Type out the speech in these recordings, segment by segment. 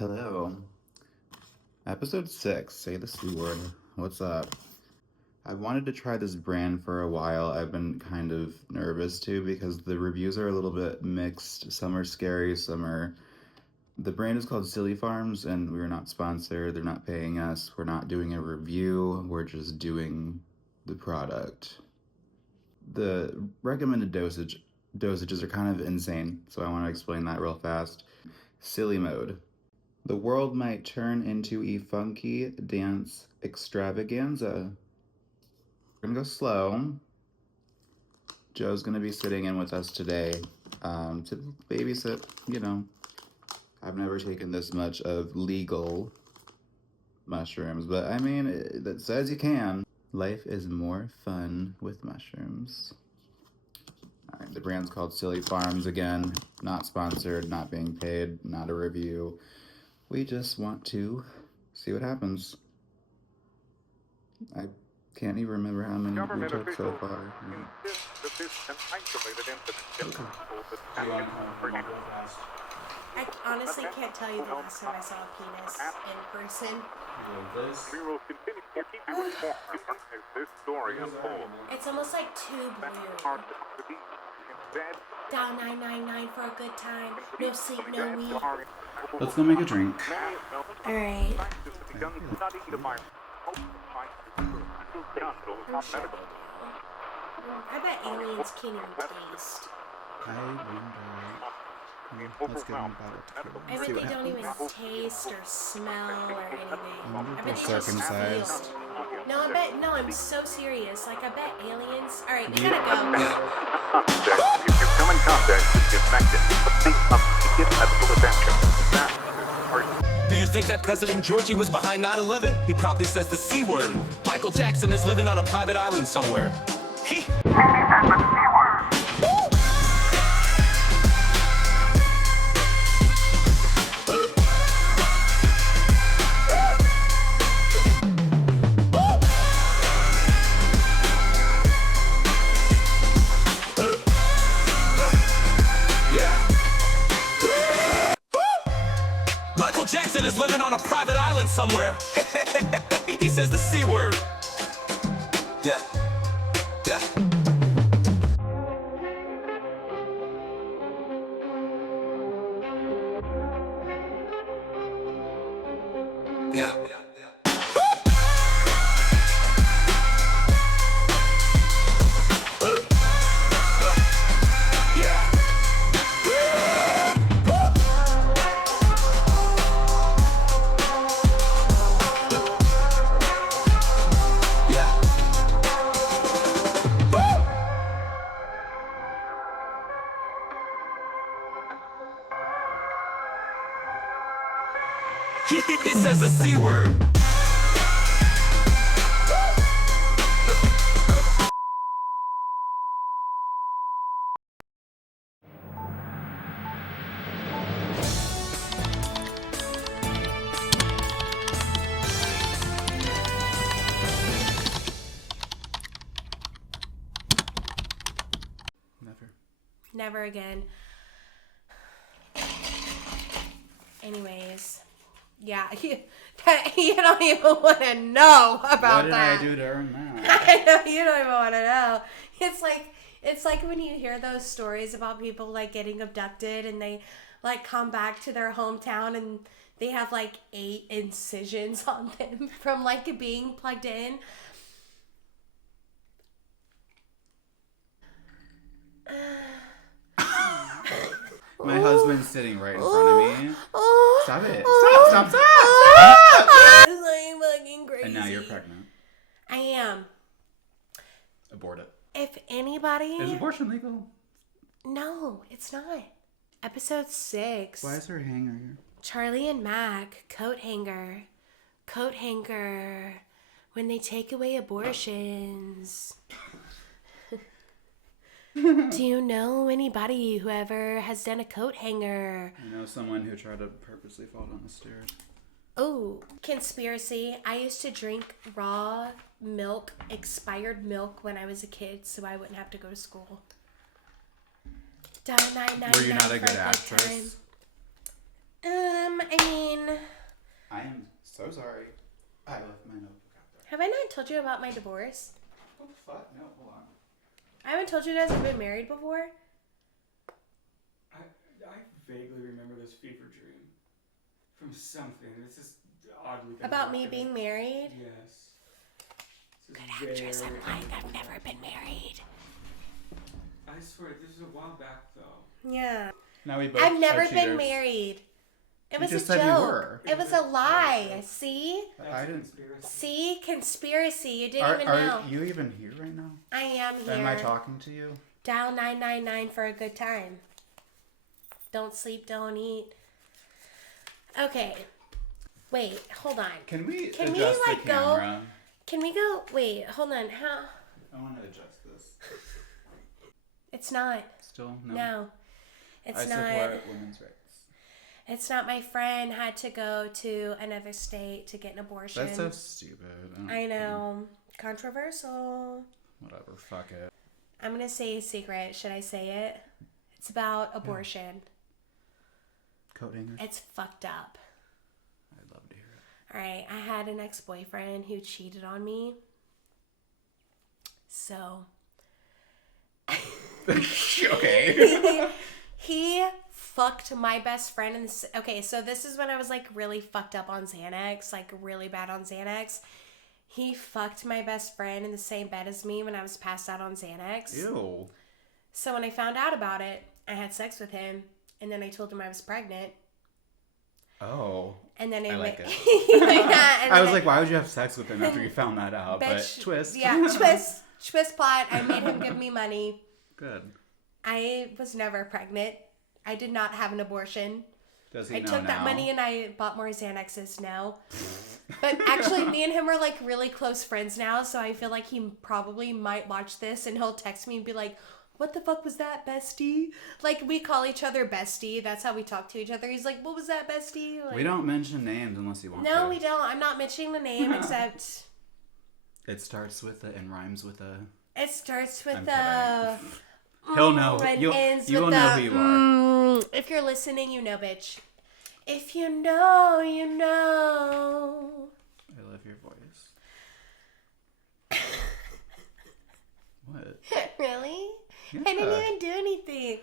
Hello. Episode 6, say the C word. What's up? I've wanted to try this brand for a while. I've been kind of nervous too because the reviews are a little bit mixed. Some are scary, some are... The brand is called Silly Farms and we're not sponsored. They're not paying us. We're not doing a review. We're just doing the product. The recommended dosages are kind of insane, so I want to explain that real fast. Silly mode. The world might turn into a funky dance extravaganza. We're gonna go slow. Joe's gonna be sitting in with us today to babysit. I've never taken this much of legal mushrooms, but I mean, that says you can. Life is more fun with mushrooms. All right, the brand's called Silly Farms again. Not sponsored, not being paid, not a review. We just want to see what happens. I can't even remember how many we took so far. I honestly can't tell you the last time I saw a penis in person. We will continue to keep you informed as this story unfolds. It's almost like too blue. Dial 999 for a good time. No sleep, no weed. Let's go make a drink. Alright. I bet aliens can't even taste. I wonder. Let's get on about it. I bet they don't even taste or smell or anything. I bet They're they just circumcised. feel. No, I'm so serious. Like, I bet aliens... Alright, we gotta go. If you come in contact with the infected, think of immediate medical attention. Do you think that President Georgie was behind 9/11? He probably says the C word. Michael Jackson is living on a private island somewhere. Michael Jackson is living on a private island somewhere. He says the C word. Yeah. He says the C word. Never again. Anyways. Yeah, you don't even want to know about that. What did I do to earn that? I know, you don't even want to know. It's like when you hear those stories about people like getting abducted and they like come back to their hometown and they have like 8 incisions on them from like being plugged in. My husband's sitting right in front of me. Stop it. Stop. It's like fucking crazy. And now you're pregnant. I am. Abort it. If anybody... Is abortion legal? No, it's not. Episode 6. Why is there a hanger here? Charlie and Mack, coat hanger. Coat hanger. When they take away abortions. Do you know anybody who ever has done a coat hanger? I know someone who tried to purposely fall down the stairs. Oh, conspiracy. I used to drink raw milk, expired milk when I was a kid so I wouldn't have to go to school. Were you not a good actress? I mean, so sorry. I left my notebook out there. Have I not told you about my divorce? What the fuck? No, hold on. I haven't told you guys I've been married before. I vaguely remember this fever dream from something. This is oddly About me connected. being married? Yes. This Good is actress, I'm very lying. I've unusual. never been married. I swear, this was a while back though. Yeah. Now we both I've never are been cheaters. married. It You was just a said you joke. were. It was a lie. See? I didn't. Conspiracy. See? Conspiracy. You didn't even know. Are you even here right now? I am here. Am I talking to you? Dial 999 for a good time. Don't sleep, don't eat. Okay. Wait, hold on. Can we Can we, adjust like, the go- camera? Can we go? Wait, hold on. How? I want to adjust this. It's not. Still? No. No. It's I not. support women's rights. It's not. My friend had to go to another state to get an abortion. That's so stupid. I know. Controversial. Whatever. Fuck it. I'm going to say a secret. Should I say it? It's about abortion. Coat hangers. It's fucked up. I'd love to hear it. All right. I had an ex-boyfriend who cheated on me. So... Okay. he fucked my best friend in the... Okay, so this is when I was like really fucked up on Xanax, like really bad on Xanax. He fucked my best friend in the same bed as me when I was passed out on Xanax. Ew. So when I found out about it, I had sex with him, and then I told him I was pregnant. Oh. And then I like it. Yeah, and I then was like, why would you have sex with him after you found that out? bitch, But twist. Yeah, twist plot. I made him give me money. Good. I was never pregnant. I did not have an abortion. Does he I know took now? that money and I bought more Xanaxes now. But actually, me and him are like really close friends now, so I feel like he probably might watch this and he'll text me and be like, "What the fuck was that, bestie?" Like, we call each other bestie. That's how we talk to each other. He's like, "What was that, bestie?" Like, We don't mention names unless you want to. No, we don't. I'm not mentioning the name, except It starts with a and rhymes with a. it starts with I'm the... He'll know. and You'll ends know with who you are. If you're listening, you know, bitch. If you know, you know. I love your voice. What? Really? Yeah. I didn't even do anything.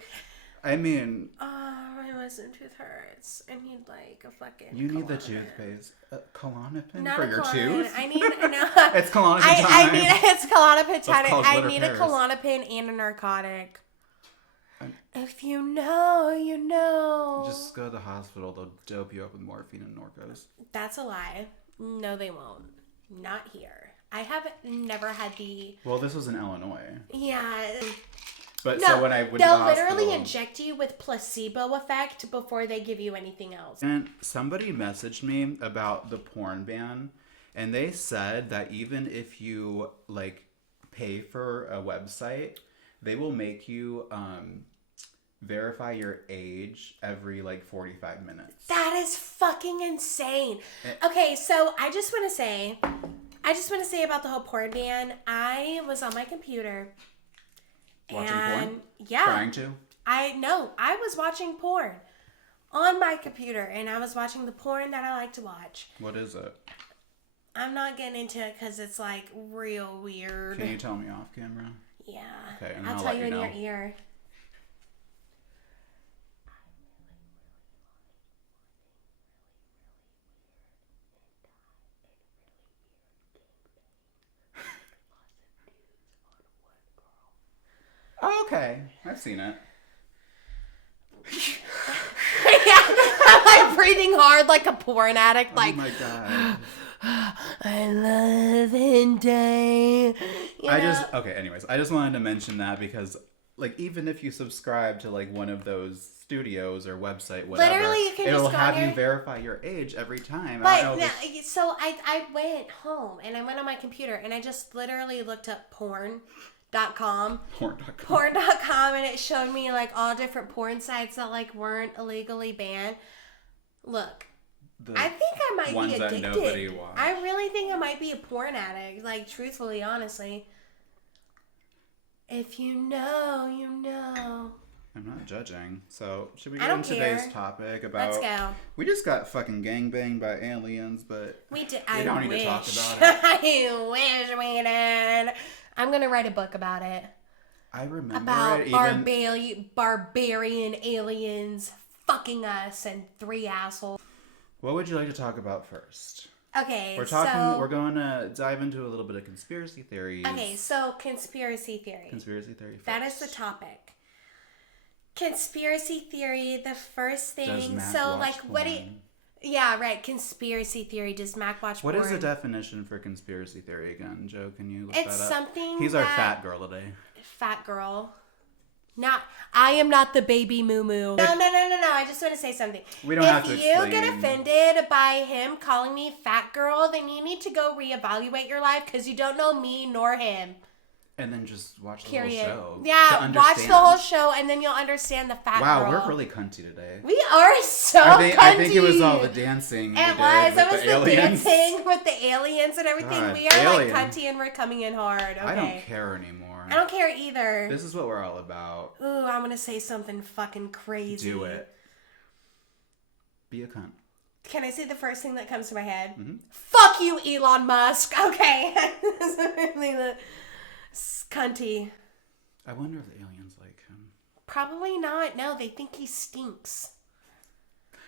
I mean, Oh, my wisdom tooth hurts. I need like a fucking... you need the Klonopin. toothpaste. Klonopin Not for a your Klonopin. tooth? I need... No. It's Klonopin I time. need... It's Klonopin time. called I glitter need a Paris. Klonopin and a narcotic. I'm- If you know, you know. Just go to the hospital. They'll dope you up with morphine and Norcos. That's a lie. No, they won't. Not here. I have never had the... Well, this was in Illinois. Yeah. But No, so when I went to the they'll hospital, literally inject you with placebo effect before they give you anything else. and somebody messaged me about the porn ban, and they said that even if you like pay for a website, they will make you verify your age every like 45 minutes. That is fucking insane. Eh. Okay, so I just want to say about the whole porn ban. I was on my computer. Watching and porn? Yeah. Trying to? I was watching porn on my computer, and I was watching the porn that I like to watch. What is it? I'm not getting into it because it's like real weird. Can you tell me off camera? Yeah. Okay, and I'll I'll tell let you in you your know. ear. Oh, okay. I've seen it. Yeah, I'm like breathing hard like a porn addict. Like, oh my god. I love and die. Anyways, I just wanted to mention that because, like, even if you subscribe to, like, one of those studios or website, whatever, Literally, you can it'll just go have on you there. verify your age every time. I But don't know no, if it's so I went home and I went on my computer and I just literally looked up porn.com. porn.com. Porn.com, and it showed me like all different porn sites that like weren't illegally banned. Look, The I think I might ones be that addicted. nobody watched. I really think I might be a porn addict. Like, truthfully, honestly. If you know, you know. I'm not judging. So, should we I get don't into care. today's topic about... Let's go. We just got fucking gangbanged by aliens, but... We did. We I don't wish. need to talk about it. I wish we did. I'm gonna write a book about it. I remember About it even... barbarian aliens fucking us and 3 assholes. What would you like to talk about first? Okay, We're going to dive into a little bit of conspiracy theories. Okay, so conspiracy theory. Conspiracy theory first. That is the topic. Conspiracy theory, the first Does thing. Mack So, watch like, what do you... porn? Yeah, right. Conspiracy theory. Does Mack watch What porn? is the definition for conspiracy theory again, Joe? Can you look It's that up? something He's our that- fat girl today. Fat girl. I am not the baby moo moo. No. I just want to say something. We don't have to If you get explain. offended by him calling me fat girl, then you need to go reevaluate your life because you don't know me nor him. And then just watch the Period. whole show. Yeah, to watch understand. the whole show and then you'll understand the fat Wow, girl. we're really cunty today. We are so I think it was cunty. all the dancing. we It did was. with It was the aliens. dancing with the aliens and everything. God, we are alien. like cunty and we're coming in hard. Okay. I don't care anymore. I don't care either. This is what we're all about. Ooh, I'm gonna say something fucking crazy. Do it. Be a cunt. Can I say the first thing that comes to my head? Mm-hmm. Fuck you, Elon Musk. Okay. This is really the cunty. I wonder if the aliens like him. Probably not. No, they think he stinks.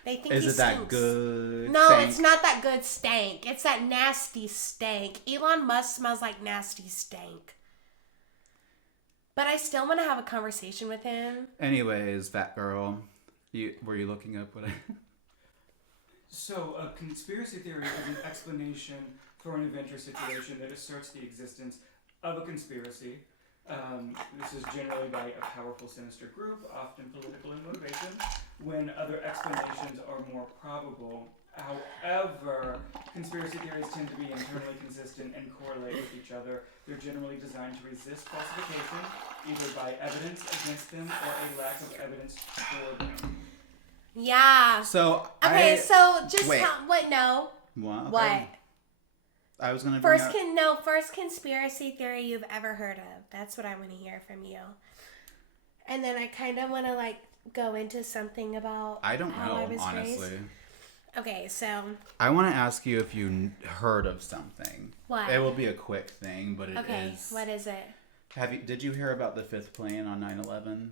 They think Is he it stinks. that good? No, stank? it's not that good stank. It's that nasty stank. Elon Musk smells like nasty stank. But I still want to have a conversation with him. Anyways, fat girl, were you looking up what I... So, a conspiracy theory is an explanation for an event or situation that asserts the existence of a conspiracy. This is generally by a powerful, sinister group, often political in motivation, when other explanations are more probable. However, conspiracy theories tend to be internally consistent and correlate with each other. They're generally designed to resist falsification, either by evidence against them or a lack of evidence for them. Yeah. So, Okay, so just wait. no. What? Okay. What? I was gonna bring up... First conspiracy theory you've ever heard of. That's what I want to hear from you. And then I kind of want to like go into something about I don't how know, I was honestly. raised. Okay, so I want to ask you if you heard of something. What? It will be a quick thing, but it is. okay, what is it? Did you hear about the 5th plane on 9/11?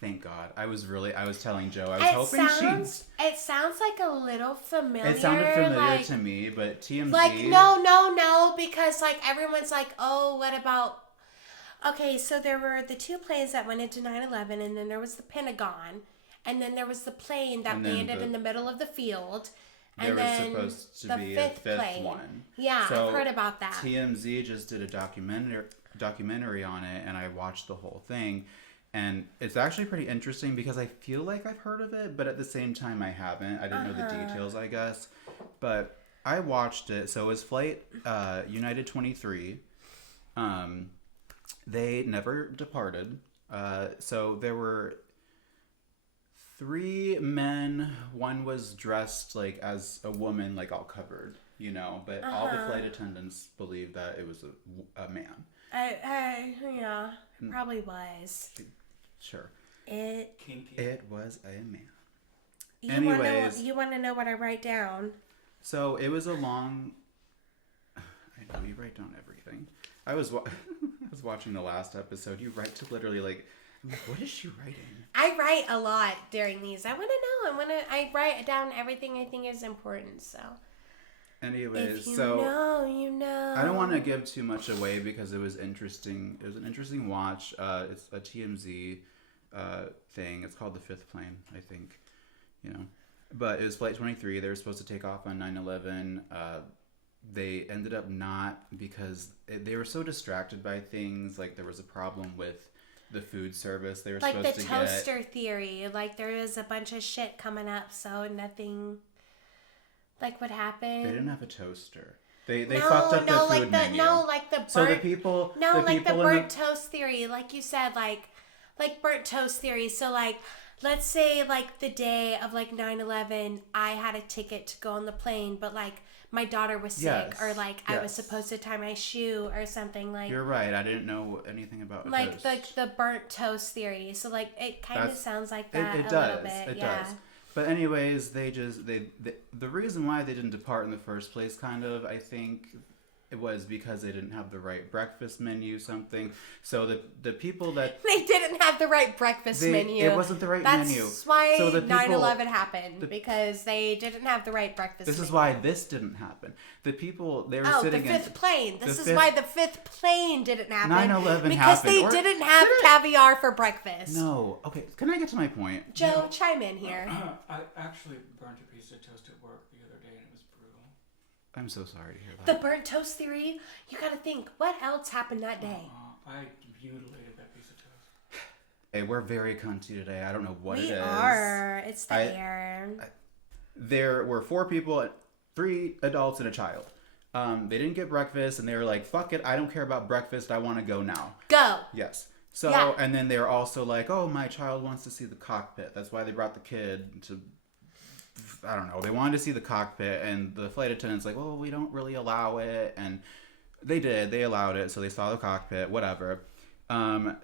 Thank God. I was telling Joe, I was hoping It sounds like a little familiar. It sounded familiar like, to me, but TMZ... Like, no, because, like, everyone's like, oh, what about... Okay, so there were the 2 planes that went into 9/11, and then there was the Pentagon, and then there was the plane that And then landed in the middle of the field, and There was then supposed to the be fifth a 5th plane. one. Yeah, So I've heard about that. TMZ just did a documentary on it, and I watched the whole thing. And it's actually pretty interesting because I feel like I've heard of it, but at the same time I haven't. I didn't know the details, I guess. But I watched it. So it was Flight United 23. They never departed. So there were 3 men. One was dressed like as a woman, like all covered, you know. But all the flight attendants believed that it was a man. Yeah, Hmm. it probably was. Sure. Kinky. It was a man. You want to know what I write down? So it was a long... I know, you write down everything. I was watching the last episode. You write to literally like... I'm like, what is she writing? I write a lot during these. I want to know. I write down everything I think is important, so... Anyways, If you so... know, you know. I don't want to give too much away because it was interesting. It was an interesting watch. It's a TMZ thing. It's called The 5th Plane, I think. You know. But it was Flight 23. They were supposed to take off on 9/11. They ended up not because they were so distracted by things. Like there was a problem with the food service. They were like supposed the to toaster theory. Like there was a bunch of shit coming up, so nothing... Like what happened? They didn't have a toaster. They fucked up the food menu. like the burnt... So the people... No, like the people burnt toast theory. Like you said, like burnt toast theory. So like, let's say like the day of like 9/11, I had a ticket to go on the plane, but like my daughter was sick, Yes, or like I was yes. supposed to tie my shoe or something like. You're right. I didn't know anything about Like toast. the burnt toast theory. So like it kind of That's- sounds like that it a does. little bit. It yeah. does. But anyways, they the reason why they didn't depart in the first place, kind of, I think, it was because they didn't have the right breakfast menu, something. So the people that They didn't have the right breakfast menu. it wasn't the right menu. That's why So the people- 9/11 happened, because they didn't have the right breakfast This menu. is why this didn't happen. The people they were Oh, the sitting fifth in plane. This the is fifth- why the fifth plane didn't happen. 9/11 because happened. they Or- didn't have caviar for breakfast. No. Okay, can I get to my point? Joe, chime in here. I actually burnt a piece of toast at work the other day, and it was brutal. I'm so sorry to hear The that. burnt toast theory. You got to think. What else happened that day? I mutilated that piece of toast. Hey, we're very cunty today. I don't know what it We is. are. It's the I- air. There were 4 people, 3 adults and a child. They didn't get breakfast, and they were like, "Fuck it, I don't care about breakfast. I want to go now." Go. Yes. So, Yeah. and then they're also like, "Oh, my child wants to see the cockpit." That's why they brought the kid to. I don't know. They wanted to see the cockpit, and the flight attendant's like, "Well, we don't really allow it," and they did. They allowed it, so they saw the cockpit. Whatever.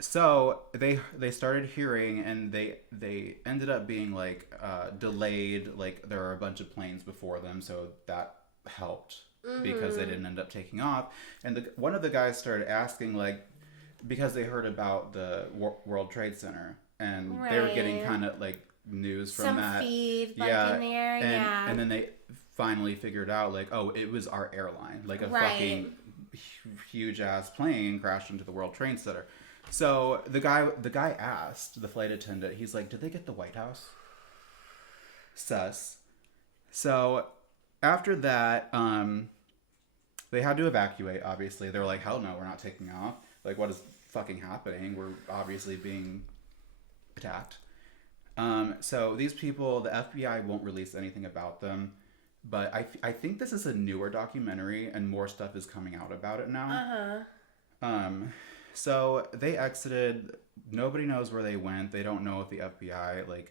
So they started hearing, and they ended up being like delayed. Like there were a bunch of planes before them, so that helped because they didn't end up taking off. And one of the guys started asking, like, because they heard about the World Trade Center, and they were getting Right. kind of like news from Some that. feed, like, yeah, in there, and, yeah. And then they finally figured out, like, oh, it was our airline, like a Right. fucking huge ass plane crashed into the World Trade Center. So the guy asked the flight attendant, he's like, "Did they get the White House?" Sus. So after that, they had to evacuate. Obviously, they were like, "Hell no, we're not taking off. Like, what is fucking happening? We're obviously being attacked." So these people, the FBI won't release anything about them, but I think this is a newer documentary, and more stuff is coming out about it now. So they exited. Nobody knows where they went. They don't know if the FBI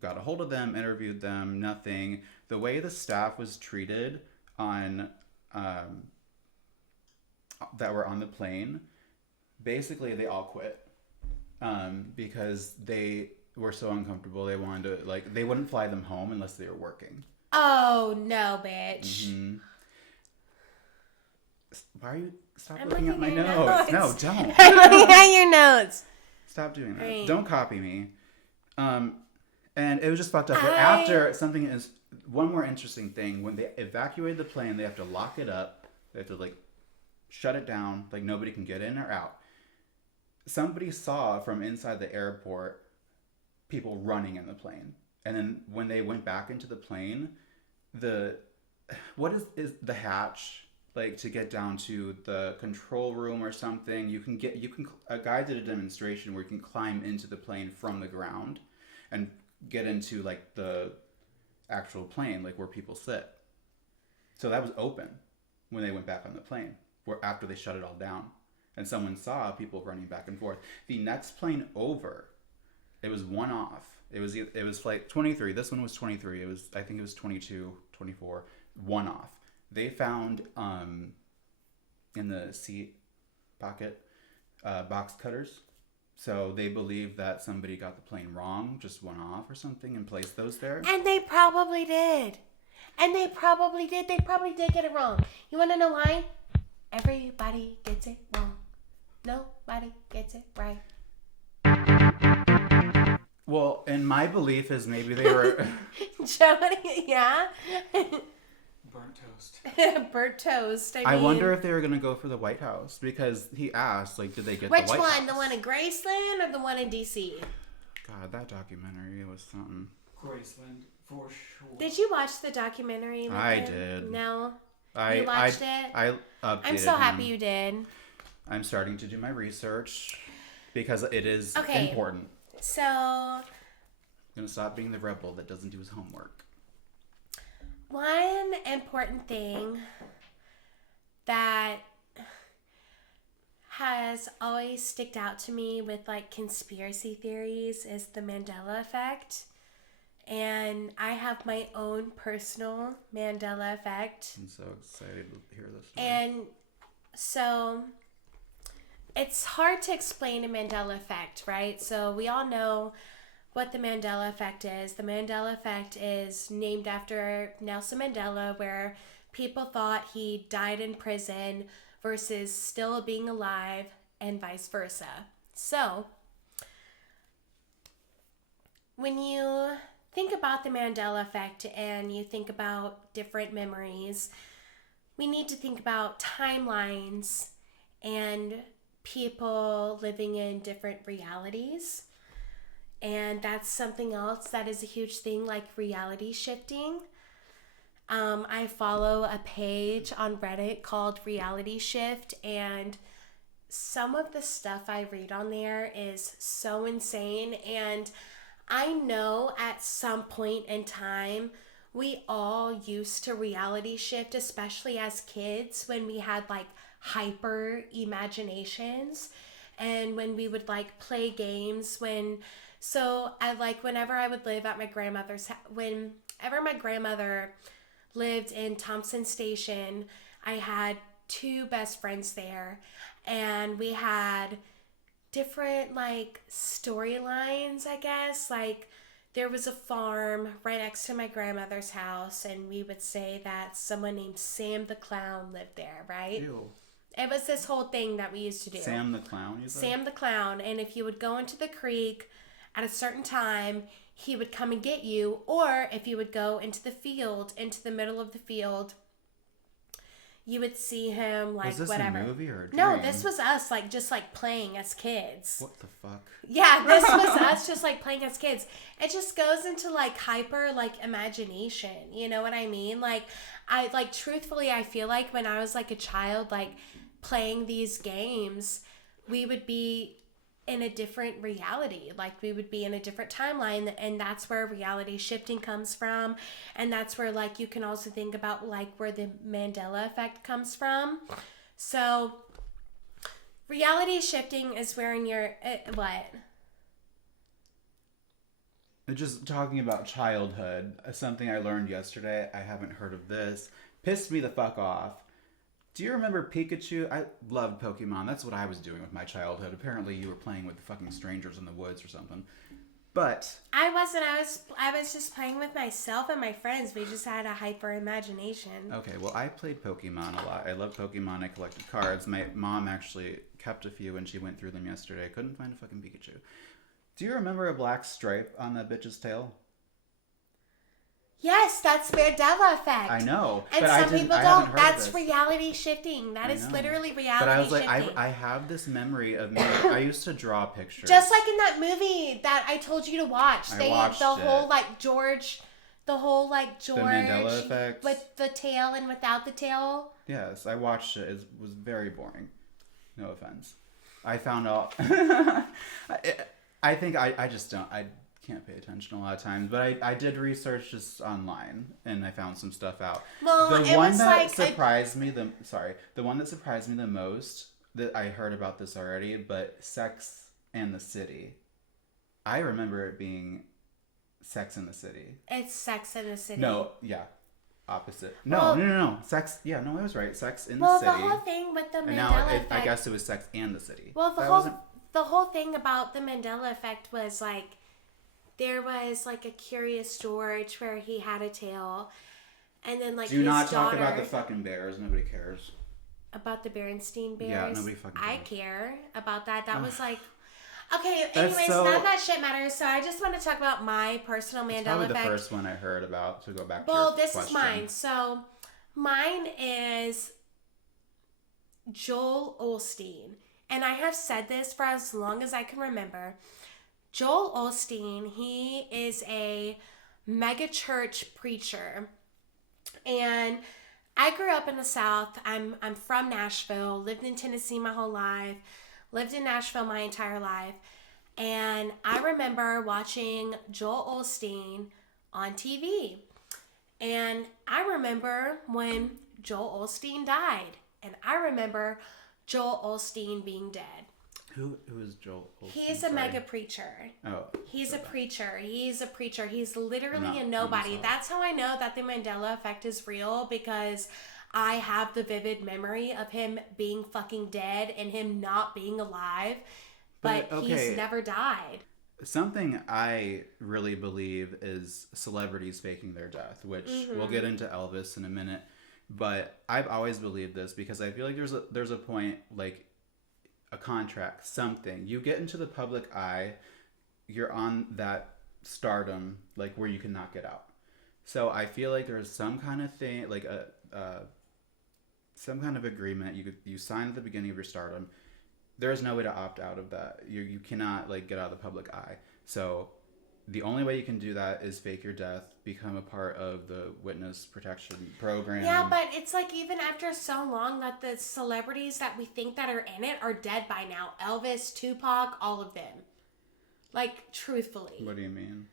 got a hold of them, interviewed them. Nothing. The way the staff was treated on that were on the plane, basically they all quit because they were so uncomfortable. They wanted to they wouldn't fly them home unless they were working. Oh no, bitch. Mm-hmm. Why are you? Stop I'm looking at my looking at notes. your No, notes. don't. I'm looking at your notes. Stop doing that. Right. Don't copy me. And it was just fucked up. But after something is one more interesting thing, when they evacuated the plane, they have to lock it up. They have to shut it down. Like nobody can get in or out. Somebody saw from inside the airport people running in the plane. And then when they went back into the plane, what is the hatch? Like to get down to the control room or something, a guy did a demonstration where you can climb into the plane from the ground and get into the actual plane, where people sit. So that was open when they went back on the plane, after they shut it all down, and someone saw people running back and forth. The next plane over, it was one off. It was flight 23. This one was 23. I think it was 22, 24, one off. They found in the seat pocket box cutters. So they believe that somebody got the plane wrong, just went off or something, and placed those there. And they probably did. They probably did get it wrong. You want to know why? Everybody gets it wrong. Nobody gets it right. Well, and my belief is maybe they were... Joe, yeah? Burnt toast. Burnt toast. I wonder if they were going to go for the White House, because he asked, did they get Which the White House? one? The one in Graceland or the one in D.C.? God, that documentary was something. Graceland, for sure. Did you watch the documentary? With I him? did. No? I watched it? I updated I'm so happy him. you did. I'm starting to do my research because it is Okay. important. So, I'm going to stop being the rebel that doesn't do his homework. one important thing that has always sticked out to me with conspiracy theories is the Mandela Effect. And I have my own personal Mandela Effect. I'm so excited to hear this story. And so it's hard to explain a Mandela Effect, right? So we all know what the Mandela Effect is. The Mandela Effect is named after Nelson Mandela, where people thought he died in prison versus still being alive, and vice versa. So when you think about the Mandela Effect and you think about different memories, we need to think about timelines and people living in different realities. And that's something else that is a huge thing, like reality shifting. I follow a page on Reddit called Reality Shift, and some of the stuff I read on there is so insane. And I know at some point in time, we all used to reality shift, especially as kids, when we had like hyper imaginations and when we would like play games. So I like whenever I would live at my grandmother's, whenever my grandmother lived in Thompson Station, I had two best friends there, and we had different like storylines, I guess. Like there was a farm right next to my grandmother's house, and we would say that someone named Sam the Clown lived there, right? Ew. It was this whole thing that we used to do. Sam the Clown, you said? Sam the Clown, and if you would go into the creek at a certain time, he would come and get you, or if you would go into the field, into the middle of the field, you would see him like was this whatever. a movie or a dream? No, this was us like just like playing as kids. What the fuck? Yeah, this was us just like playing as kids. It just goes into like hyper like imagination. You know what I mean? Like I like truthfully, I feel like when I was like a child, like playing these games, we would be in a different reality. Like we would be in a different timeline, and that's where reality shifting comes from. And that's where like you can also think about like where the Mandela Effect comes from. So reality shifting is where in your what? Just talking about childhood, something I learned yesterday, I haven't heard of this, pissed me the fuck off. Do you remember Pikachu? I loved Pokemon. That's what I was doing with my childhood. Apparently you were playing with fucking strangers in the woods or something. But I wasn't. I was just playing with myself and my friends. We just had a hyper imagination. okay, well, I played Pokemon a lot. I love Pokemon. I collected cards. My mom actually kept a few and she went through them yesterday. I couldn't find a fucking Pikachu. Do you remember a black stripe on that bitch's tail? Yes, that's Mandela Effect. I know. And but some people I haven't don't. heard That's this. reality shifting. That I is know. literally reality But I was like, shifting. I have this memory of me. I used to draw pictures. Just like in that movie that I told you to watch. I watched the whole it. like George, the whole like George Mandela Effect. with the tail and without the tail. Yes, I watched it. It was very boring. No offense. I found out. I think I just don't. I can't pay attention a lot of times, but I did research just online and I found some stuff out. Well, the it one was that like surprised me the one that surprised me the most, that I heard about this already, but Sex and the City. I remember it being Sex in the City. It's Sex in the City. No, yeah. Opposite. No, Well- no. Sex, yeah, no, I was right. Sex in the Well, City. the whole thing with the And Mandela now Effect. I guess it was Sex and the City. Well, That the whole thing about the Mandela Effect was like there was like a Curious George where he had a tail, and then like Do his not daughter. talk about the fucking bears. Nobody cares. About the Berenstein Bears. Yeah, nobody fucking I cares. care about that. That was like. Okay, That's anyways, so- none of that shit matters. So I just want to talk about my personal It's Mandela probably the Effect. first one I heard about, to go back to Well, your this question. is mine. So mine is Joel Osteen. And I have said this for as long as I can remember. Joel Osteen, he is a mega church preacher. And I grew up in the South. I'm from Nashville, lived in Tennessee my whole life, lived in Nashville my entire life. And I remember watching Joel Osteen on TV. And I remember when Joel Osteen died. And I remember Joel Osteen being dead. Who is Joel Olsen? He's a mega preacher. Oh. He's a preacher. He's a preacher. He's literally Not a nobody. himself. That's how I know that the Mandela Effect is real, because I have the vivid memory of him being fucking dead and him not being alive, but okay. he's never died. Something I really believe is celebrities faking their death, which we'll get into Elvis in a minute. But I've always believed this because I feel like there's a point, like a contract, something. You get into the public eye, you're on that stardom, like where you cannot get out. So I feel like there's some kind of thing, like some kind of agreement you sign at the beginning of your stardom. There is no way to opt out of that. You cannot like get out of the public eye. So the only way you can do that is fake your death, become a part of the witness protection program. Yeah, but it's like even after so long that the celebrities that we think that are in it are dead by now. Elvis, Tupac, all of them. Like, truthfully. What do you mean?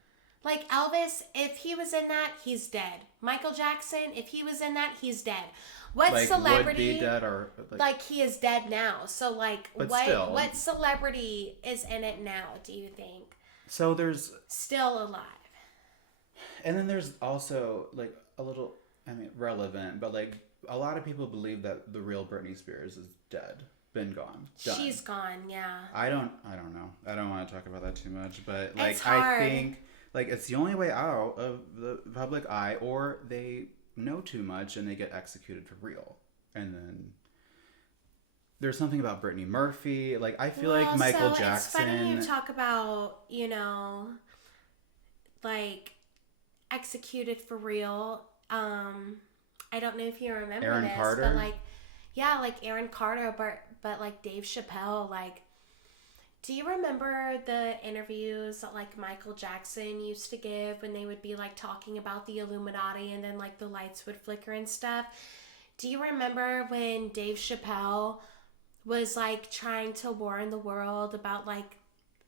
Like Elvis, if he was in that, he's dead. Michael Jackson, if he was in that, he's dead. What Like, celebrity would be dead or like he is dead now? So like But still. what celebrity is in it now, do you think? So there's, Still alive. and then there's also like a little, I mean, relevant, but like a lot of people believe that the real Britney Spears is dead, been gone, done. She's gone, yeah. I don't know. I don't want to talk about that too much, but like It's hard. I think like it's the only way out of the public eye, or they know too much and they get executed for real. And then there's something about Brittany Murphy. Like I feel like Michael Jackson. It's funny you talk about, you know, like executed for real. I don't know if you remember Aaron this, Carter? but like, yeah, like Aaron Carter, but like Dave Chappelle, like. Do you remember the interviews that like Michael Jackson used to give when they would be like talking about the Illuminati and then like the lights would flicker and stuff? Do you remember when Dave Chappelle was like trying to warn the world about like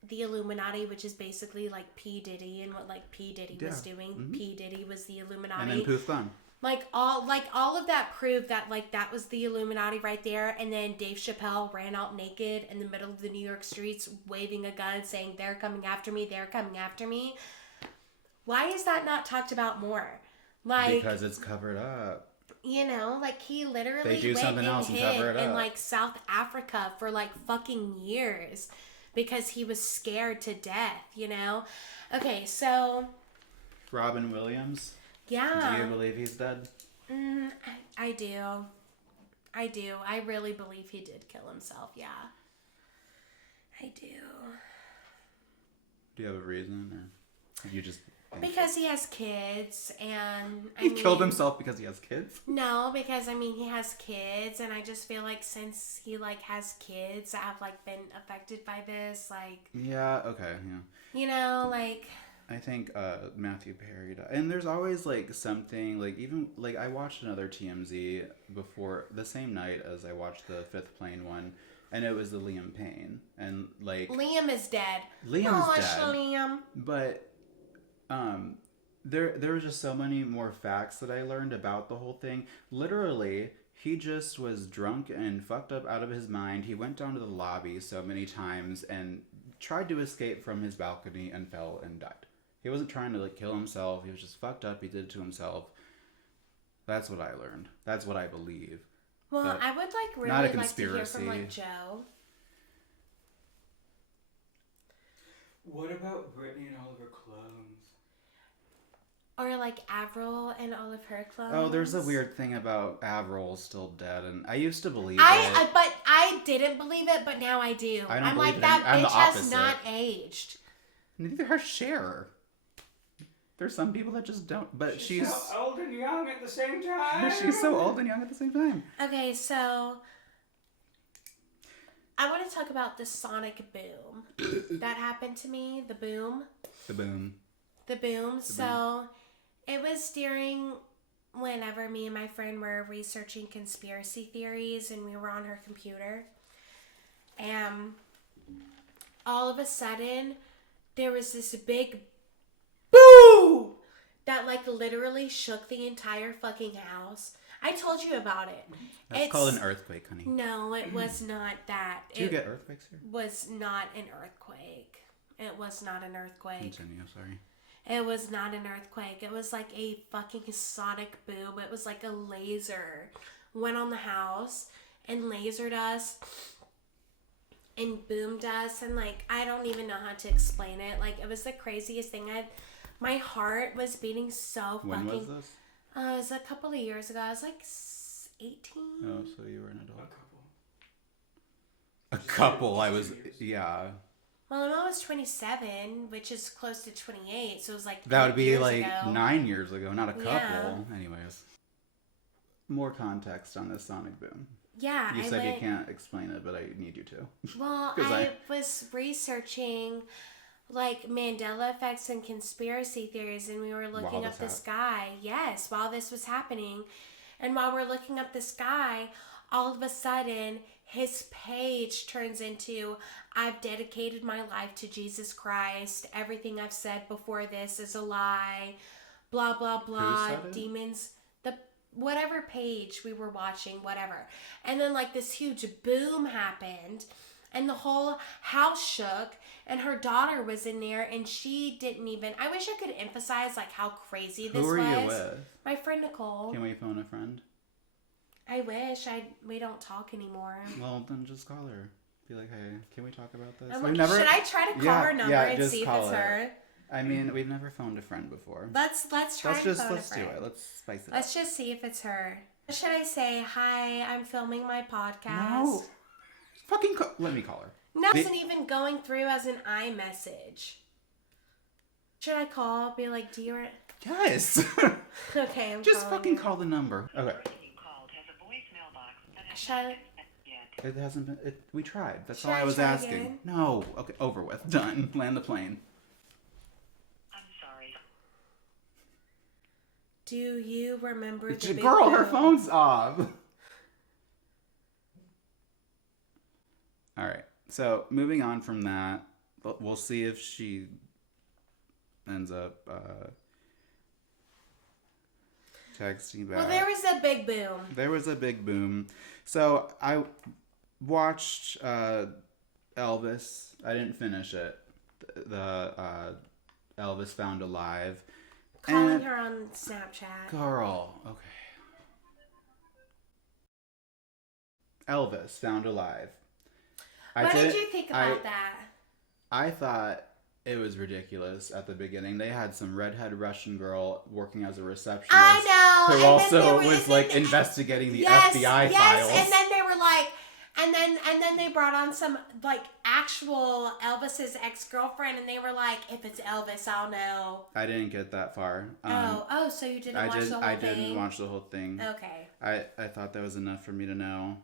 the Illuminati, which is basically like P. Diddy and what like P. Diddy was doing? Mm-hmm. P. Diddy was the Illuminati. And then poof gone. Like all of that proved that like that was the Illuminati right there. And then Dave Chappelle ran out naked in the middle of the New York streets waving a gun saying they're coming after me, they're coming after me. Why is that not talked about more? Like, Because it's covered up. you know, like he literally They do went something and else and hid cover it in up. like South Africa for like fucking years because he was scared to death, you know? Okay, so Robin Williams. yeah. Do you believe he's dead? I do. I really believe he did kill himself. Yeah. I do. Do you have a reason, or you just think Because he has kids, and he killed himself because he has kids? No, because I mean he has kids, and I just feel like since he like has kids that have like been affected by this, like Yeah. Okay. Yeah. you know, like I think Matthew Perry died. And there's always like something like even like I watched another TMZ before the same night as I watched the Fifth Plane one, and it was the Liam Payne, and like Liam is dead. Liam's dead. Liam. But there were just so many more facts that I learned about the whole thing. Literally, he just was drunk and fucked up out of his mind. He went down to the lobby so many times and tried to escape from his balcony and fell and died. He wasn't trying to like kill himself. He was just fucked up. He did it to himself. That's what I learned. That's what I believe. Well, But I would like really not a like to hear from like conspiracy. Joe. What about Britney and all of her clones? Or like Avril and all of her clones. Oh, there's a weird thing about Avril still dead, and I used to believe But I didn't believe it, but now I do. I don't I'm like believe it. that I'm the bitch has opposite. not aged. Neither has Cher. There's some people that just don't, but she's so old and young at the same time. she's so old and young at the same time. Okay, so I want to talk about the sonic boom that happened to me. The boom. The boom. The boom. So it was during whenever me and my friend were researching conspiracy theories and we were on her computer. And all of a sudden, there was this big boom that like literally shook the entire fucking house. I told you about it. That's called an earthquake, honey. No, it was not that. Do you get earthquakes here? Was not an earthquake. It was not an earthquake. Continue, sorry. It was not an earthquake. It was like a fucking sonic boom. It was like a laser went on the house and lasered us and boomed us, and like I don't even know how to explain it. Like it was the craziest thing. My heart was beating so fucking. When was this? It was a couple of years ago. I was like 18. Oh, so you were an adult. A A couple. I was. Yeah. Well, I was 27, which is close to 28. So it was like That would 8 be years like ago. 9 years ago, not a couple. Yeah. Anyways. More context on this sonic boom. Yeah, You I said went, you can't explain it, but I need you to. Well, 'Cause I was researching like Mandela effects and conspiracy theories, and we were looking While up this the sky. Yes, while this was happening. And while we're looking up the sky, all of a sudden his page turns into, I've dedicated my life to Jesus Christ. Everything I've said before this is a lie. Blah, blah, blah. said it? Demons. Whatever page we were watching, whatever. And then like this huge boom happened and the whole house shook, and her daughter was in there, and she didn't even, I wish I could emphasize like how crazy this Who was. were you with? My friend Nicole. Can we phone a friend? I wish we don't talk anymore. Well, then just call her. Be like, hey, can we talk about this? I'm We've like, should I try to call her number and just see if call it's it. her? I mean, we've never phoned a friend before. Let's try Let's and just phone a let's do friend. it. Let's spice it up. Let's just see if it's her. Should I say, hi, I'm filming my podcast? No. Fucking let me call her. No, it isn't even going through as an iMessage. Should I call? Be like, do you... Yes. Okay, I'm Just calling fucking her. call the number. Okay. Should I... It hasn't been. We tried. That's Should all I I was try asking. again? No. Okay. Over with. Done. Land the plane. Do you remember the big Girl, her boom? phone's off. All right. So moving on from that, we'll see if she ends up texting back. Well, there was a big boom. There was a big boom. So I watched Elvis. I didn't finish it. The Elvis Found Alive. Calling And- her on Snapchat. Girl, okay. Elvis Found Alive. What did you think about that? I thought it was ridiculous at the beginning. They had some redhead Russian girl working as a receptionist. I know. Who and then also they were- was and like then- investigating the yes, FBI yes, files. and then they were like, and then they brought on some like actual Elvis's ex-girlfriend, and they were like, if it's Elvis, I'll know. I didn't get that far. So you didn't watch the whole I thing? didn't watch the whole thing. Okay. I thought that was enough for me to know.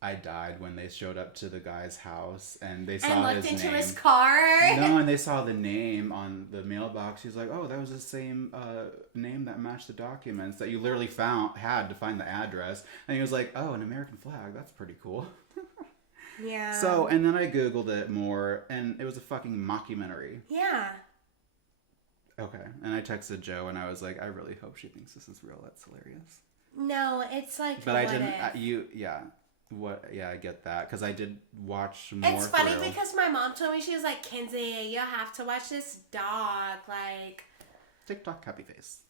I died when they showed up to the guy's house and they saw And looked his into name. his car. No, and they saw the name on the mailbox. He's like, "Oh, that was the same name that matched the documents that you literally had to find the address." And he was like, "Oh, an American flag. That's pretty cool." Yeah. So, and then I googled it more, and it was a fucking mockumentary. Yeah. Okay, and I texted Joe, and I was like, "I really hope she thinks this is real. That's hilarious." No, it's like. But I what didn't. if? Yeah, I get that because I did watch more. It's funny through. because my mom told me, she was like, Kinsey, you have to watch this dog. Like, TikTok happy face.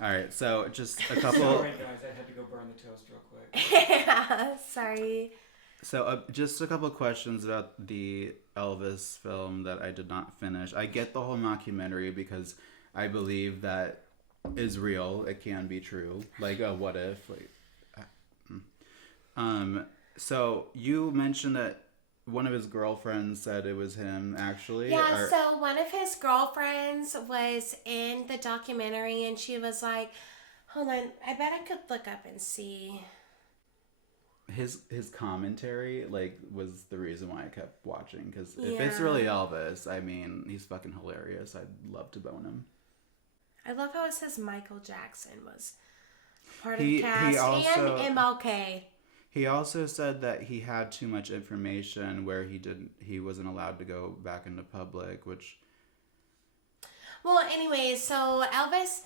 All right, so just a couple. Sorry guys, I had to go burn the toast real quick. yeah, sorry. So just a couple questions about the Elvis film that I did not finish. I get the whole mockumentary because I believe that is real. It can be true. Like a what if. So you mentioned that one of his girlfriends said it was him actually. Yeah, or- so one of his girlfriends was in the documentary, and she was like, hold on, I bet I could look up and see. his commentary like was the reason why I kept watching because if it's really Elvis, I mean, he's fucking hilarious. I'd love to bone him. I love how it says Michael Jackson was part He- of the cast, he also- and MLK. He also said that he had too much information where he wasn't allowed to go back into public, which Well, anyways, so Elvis,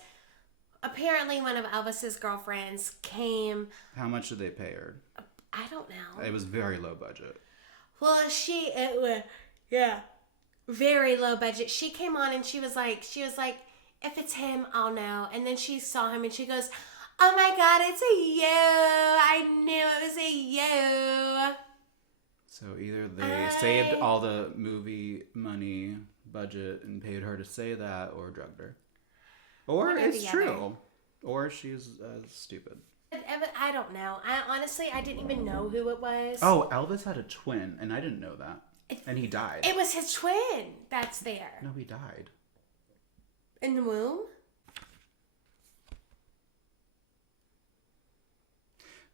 apparently one of Elvis's girlfriends came. How much did they pay her? I don't know. It was very low budget. Well, yeah, very low budget. She came on and she was like, if it's him, I'll know. And then she saw him and she goes, oh my God, it's a you. I knew it was a you. So either they saved all the movie money budget and paid her to say that, or drugged her. Or One or it's the true. other. Or she's stupid. I don't know. Honestly, I didn't even know who it was. Oh, Elvis had a twin, and I didn't know that. And he died. It was his twin that's there. No, he died. In the womb?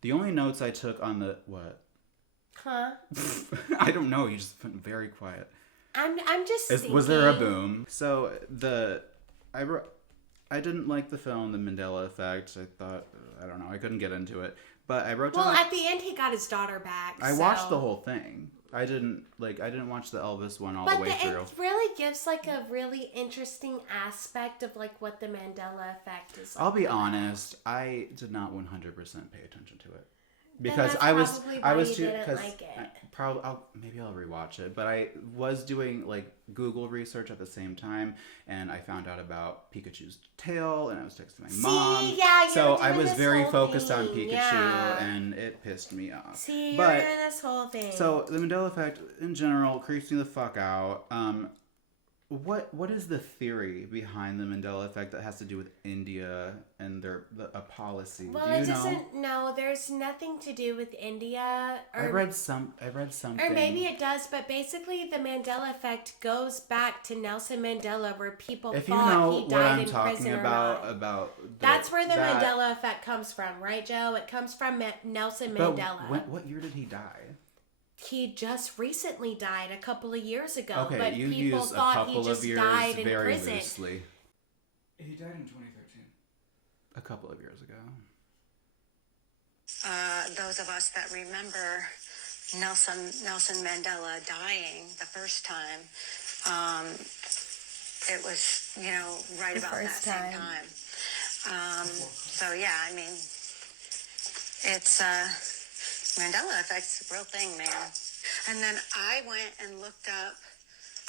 The only notes I took on the... What? Huh? I don't know. You just went very quiet. I'm just thinking. Was there a boom? So I didn't like the film, The Mandela Effect. I thought, I don't know, I couldn't get into it. But I wrote down... Well, at the end, he got his daughter back. I watched the whole thing. I didn't watch the Elvis one all the way through. But it really gives like a really interesting aspect of like what the Mandela Effect is. I'll be honest, I did not 100% pay attention to it. Then Because that's I was probably why you too didn't because like it. maybe I'll rewatch it, but I was doing like Google research at the same time, and I found out about Pikachu's tail, and I was texting my mom. Yeah, you so were I doing was this very whole focused on thing, Pikachu, yeah. and it pissed me off. See, but you're doing this whole thing. so the Mandela Effect in general creeps me the fuck out. What is the theory behind the Mandela Effect that has to do with India and a policy? Well, do you it know? doesn't. No, there's nothing to do with India. I read something. Or maybe it does, but basically the Mandela Effect goes back to Nelson Mandela, where people If you thought know he what died I'm in talking prison or about, not. That's where the that- Mandela Effect comes from, right, Joe? It comes from Nelson But Mandela. what year did he die? He just recently died a couple of years ago, Okay, but you people use a thought he couple just of years died in very prison. loosely. He died in 2013. A couple of years ago. Those of us that remember Nelson Mandela dying the first time, it was, right The about that first same time. time. So yeah, I mean, it's Mandela Effect's a real thing, man. And then I went and looked up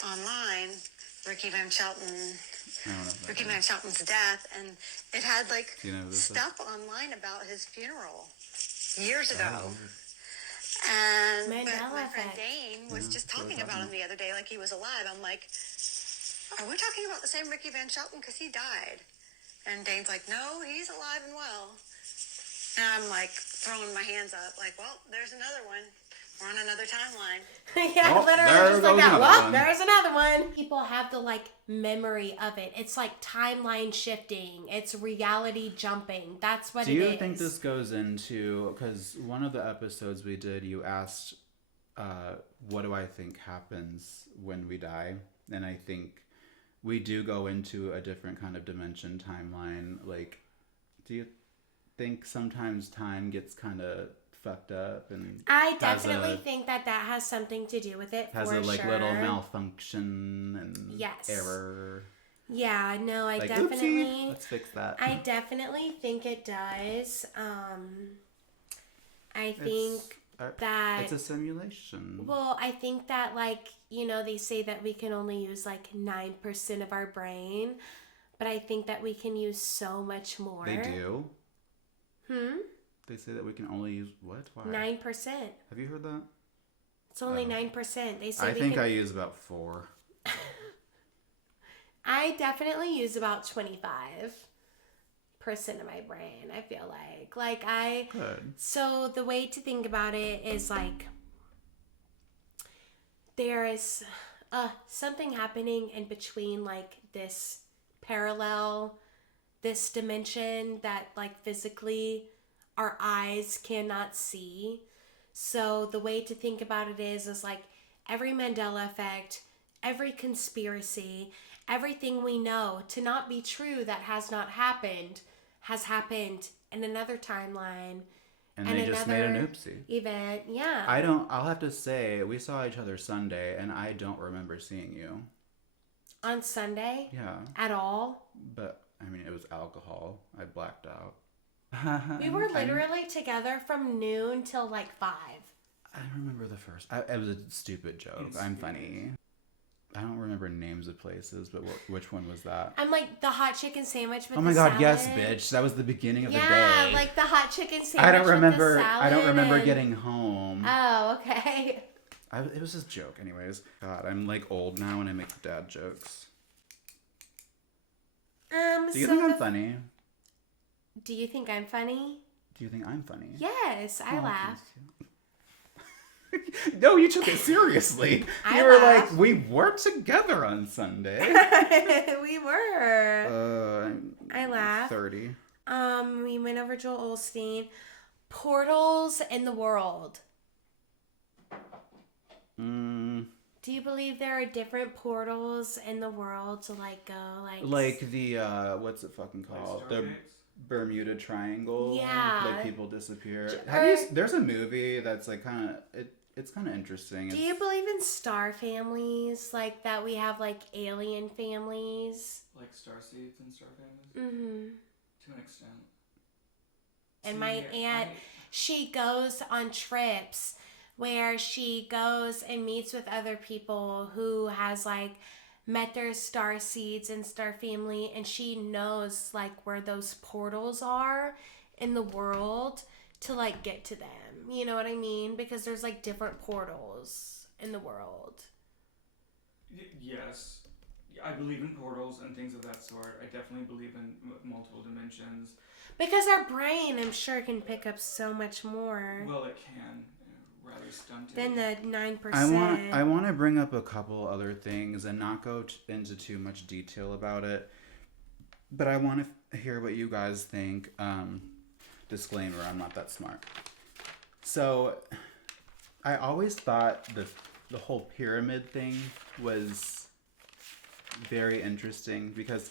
online Ricky Van Shelton's death, and it had like Do you know who this is? stuff online about his funeral years ago. And Mandela my friend Effect. Dane was just what talking was about that him the other day like he was alive. I'm like, are we talking about the same Ricky Van Shelton? Because he died. And Dane's like, no, he's alive and well. And I'm like throwing my hands up like, well, there's another one. We're on another timeline. Yeah, Oh, literally there just like goes that. another Well, one. there's another one. People have the like memory of it. It's like timeline shifting. It's reality jumping. That's what Do it you is. think this goes into, because one of the episodes we did, you asked, what do I think happens when we die? And I think we do go into a different kind of dimension timeline. Like, do you think sometimes time gets kind of fucked up and I definitely think that has something to do with it. has for a like sure. little malfunction and Yes. error? Yeah, no, I Like, definitely. oopsie, let's fix that. I definitely think it does. I think that it's a simulation. well, I think that like, they say that we can only use like 9% of our brain, but I think that we can use so much more. They do. They say that we can only use what? Why? 9%. Have you heard that? It's only 9%. They say I we think can, I use about 4. I definitely use about 25% of my brain, I feel like Good. so the way to think about it is like there is something happening in between like this dimension that like physically our eyes cannot see. So the way to think about it is like every Mandela Effect, every conspiracy, everything we know to not be true that has not happened has happened in another timeline. And they just made an another oopsie. event. Yeah. I'll have to say, we saw each other Sunday, and I don't remember seeing you. On Sunday? Yeah. At all? But, I mean, it was alcohol. I blacked out. We were literally together from noon till like 5. I don't remember the first. It was a stupid joke. I'm funny. I don't remember names of places, but which one was that? I'm like the hot chicken sandwich with Oh my the god, salad. yes, bitch. That was the beginning of the day. Yeah, like the hot chicken sandwich I don't remember. with the salad. I don't remember and... getting home. Oh, okay. It was just a joke, anyways. God, I'm like old now and I make dad jokes. Do you think I'm funny? Do you think I'm funny? Do you think I'm funny? Yes, I laugh. No, you took it seriously. I You were laughed. like, we were together on Sunday. We were. I laughed. 30. We went over Joel Osteen. Portals in the world. Do you believe there are different portals in the world to like go Like the what's it fucking called? The Bermuda Triangle. Yeah. Like people disappear. Or- There's a movie that's like kind of it's kind of interesting. Do you believe in star families? Like that we have like alien families? Like starseeds and star families? Mm-hmm. To an extent. And my aunt, she goes on trips where she goes and meets with other people who has like met their star seeds and star family, and she knows like where those portals are in the world to like get to them. You know what I mean? Because there's like different portals in the world. Yes. I believe in portals and things of that sort. I definitely believe in multiple dimensions. Because our brain, I'm sure, can pick up so much more Well, it can. Rather stunted. than the 9%. I want to bring up a couple other things and not go into too much detail about it. But I want to hear what you guys think. Disclaimer, I'm not that smart. So, I always thought the whole pyramid thing was very interesting because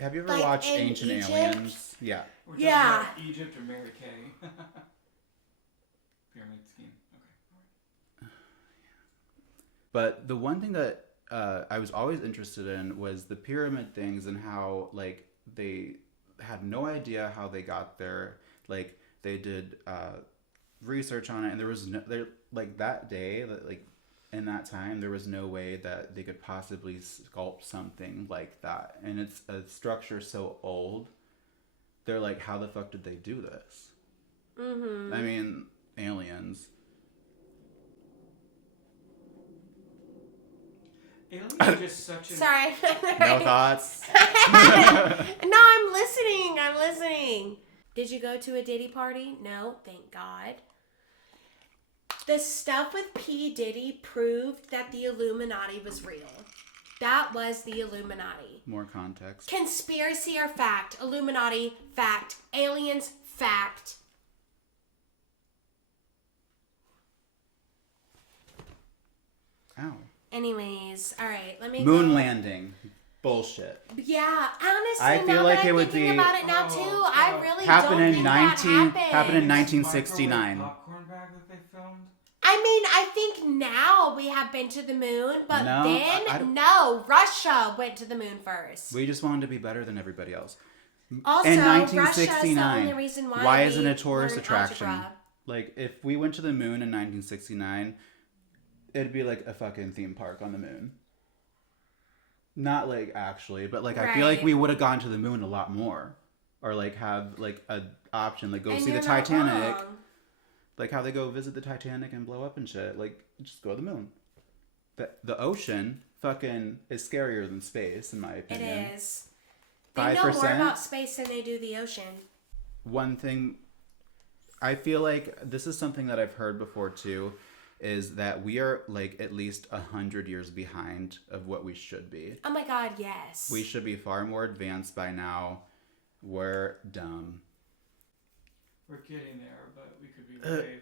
have you ever Like watched in Ancient Egypt? Aliens? Yeah. We're talking Yeah. about Egypt or Mary Kay. Pyramid scheme. Okay. But the one thing that I was always interested in was the pyramid things and how like they had no idea how they got there. Like they did research on it, and there was no like that day that like in that time there was no way that they could possibly sculpt something like that, and it's a structure so old. They're like, how the fuck did they do this? Mm-hmm. I mean, aliens. Aliens are just such an... Sorry. No thoughts. No, I'm listening. Did you go to a Diddy party? No, thank God. The stuff with P. Diddy proved that the Illuminati was real. That was the Illuminati. More context. Conspiracy or fact? Illuminati, fact. Aliens, fact. Ow. Anyways, all right, let me Moon go. landing. Bullshit. Yeah, honestly, I feel now like that it I'm would thinking be- about it now Oh, too, I God. really Happened don't in think 19 that happened happened. in 1969. Popcorn bag that they filmed? I mean, I think now we have been to the moon, but No, then, I don't- no, Russia went to the moon first. We just wanted to be better than everybody else. Also, In Russia is the 1969, only reason why we isn't it a tourist learn attraction? algebra. Like, if we went to the moon in 1969, it'd be like a fucking theme park on the moon. Not like actually, but like I feel like Right. we would have gone to the moon a lot more, or like have like a option, like go And see the you're not Titanic, wrong. like how they go visit the Titanic and blow up and shit. Like just go to the moon. The ocean fucking is scarier than space, in my It opinion. is. They know more 5%? about space than they do the ocean. One thing I feel like this is something that I've heard before too, is that we are like at least 100 years behind of what we should be. Oh my God, yes. We should be far more advanced by now. We're dumb. We're getting there, but we could be way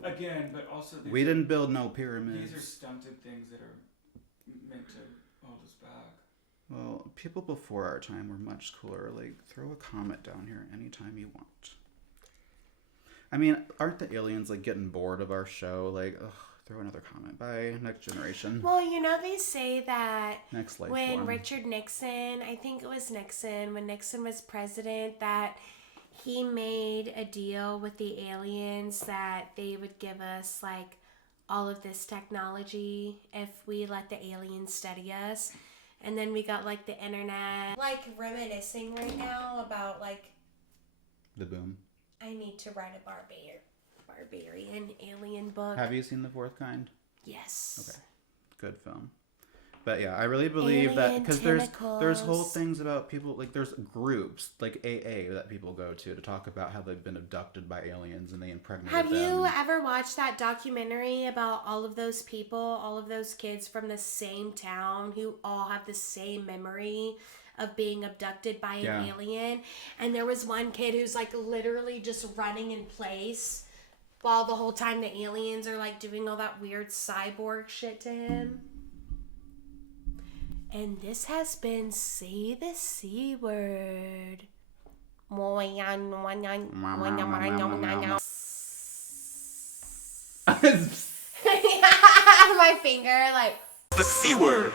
further. Again, but also... We didn't build no pyramids. These are stunted things that are meant to hold us back. Well, people before our time were much cooler. Like, throw a comet down here anytime you want. I mean, aren't the aliens like getting bored of our show? Like, ugh, throw another comment. Bye. Next generation. Well, you know, they say that Next life when form. Richard Nixon, I think it was Nixon, when Nixon was president, that he made a deal with the aliens that they would give us, like, all of this technology if we let the aliens study us. And then we got, like, the internet. Like, reminiscing right now about, like, The Boom. I need to write a barbarian alien book. Have you seen The Fourth Kind? Yes. Okay. Good film. But yeah, I really believe that because there's whole things about people, like there's groups like AA that people go to talk about how they've been abducted by aliens and they impregnate them. Have you ever watched that documentary about all of those people, all of those kids from the same town who all have the same memory of being abducted by an alien? And there was one kid who's like literally just running in place while the whole time the aliens are like doing all that weird cyborg shit to him. And this has been Say the C Word. My finger, like. The C word.